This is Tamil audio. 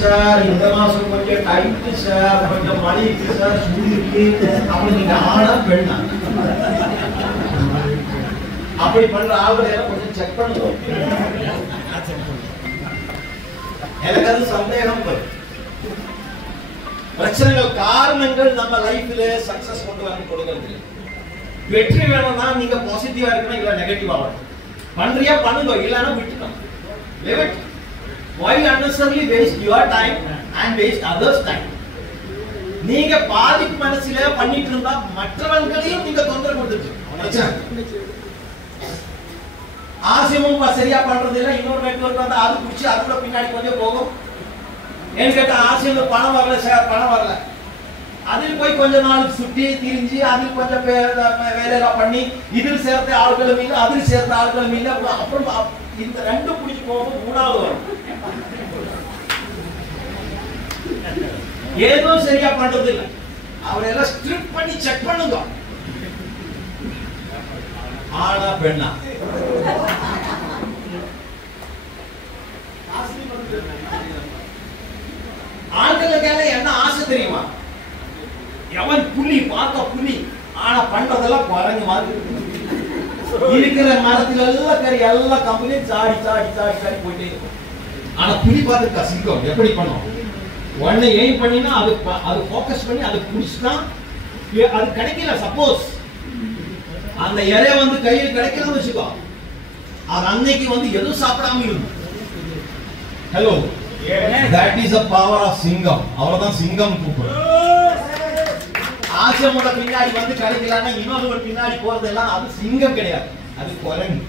சார் இந்த மாசம் கொஞ்சம் டைட் சார், கொஞ்சம் மழை இருக்கு சார், சூடு இருக்கு. அப்படி நீங்க ஆனா பெண்ணா அப்படி பண்ற ஆளுகளை கொஞ்சம் செக் பண்ணுங்க. எனக்கு அது சந்தேகம் வரும். பிரச்சனைகள் காரணங்கள் நம்ம லைஃப்ல சக்சஸ் கொண்டு வந்து கொடுக்கிறது. வெற்றி வேணும்னா நீங்க பாசிட்டிவா இருக்கணும், இல்ல நெகட்டிவா வரணும். பண்றியா பண்ணுங்க, இல்லன்னா விட்டுட்டோம். Leave it. Why unnecessarily waste your time and waste others' time? நீங்க பாதிக்கு மனசுல பண்ணிட்டு இருந்தா மற்றவர்களையும் நீங்க தொந்தரவு கொடுத்துட்டு ஆசியமும் சரியா பண்றது இல்ல, இன்னொரு நெட்வொர்க் வந்து அது குடிச்சு அதுல பின்னாடி கொஞ்சம் போகும். ஏன்னு கேட்டா ஆசியம் பணம் வரல சார், பணம் வரல, அதில் போய் கொஞ்ச நாள் சுற்றி திரிஞ்சு அதில் கொஞ்சம் வேலையெல்லாம் பண்ணி இதில் சேர்த்த ஆட்களும் இல்லை, அதில் சேர்த்த ஆட்களும் இல்லை. அப்புறம் இந்த ரெண்டும் பிடிச்சு போகும், மூணாவது வரும். ஏதோ சரியா பண்றது இல்லை, அவரெல்லாம் ஸ்ட்ரிப் பண்ணி செக் பண்ணுங்க. ஆனா பெண்ணா ஆண்களுக்கு என்ன ஆசை தெரியுமா? எவன் புலி பார்க்க புலி, ஆனா பண்றதெல்லாம் குரங்கு மாதிரி. இருக்கிற மரத்துல எல்லாம் கறி எல்லா கம்பெனியும் சாடி சாடி சாடி சாடி போயிட்டே இருக்கும். ஆனா புலி பார்த்து சிங்கம் எப்படி பண்ணும்? உடனே எய்ம் பண்ணினா அது ஃபோக்கஸ் பண்ணி அது புடிச்சுதான் அது கிடைக்கல. சப்போஸ் அந்த இறை வந்து கையில் கிடைக்கலன்னு வச்சுக்கோ, அது அன்னைக்கு வந்து எதுவும் சாப்பிடாம இருக்கும். Hello, that is the power of சிங்கம். அவர்தான் சிங்கம் கூப்பிடுறார். ஆசியமோட பின்னாடி வந்து கிடைக்கலன்னா இன்னொரு பின்னாடி போறதெல்லாம் அது சிங்கம் கிடையாது, அது குரங்கு.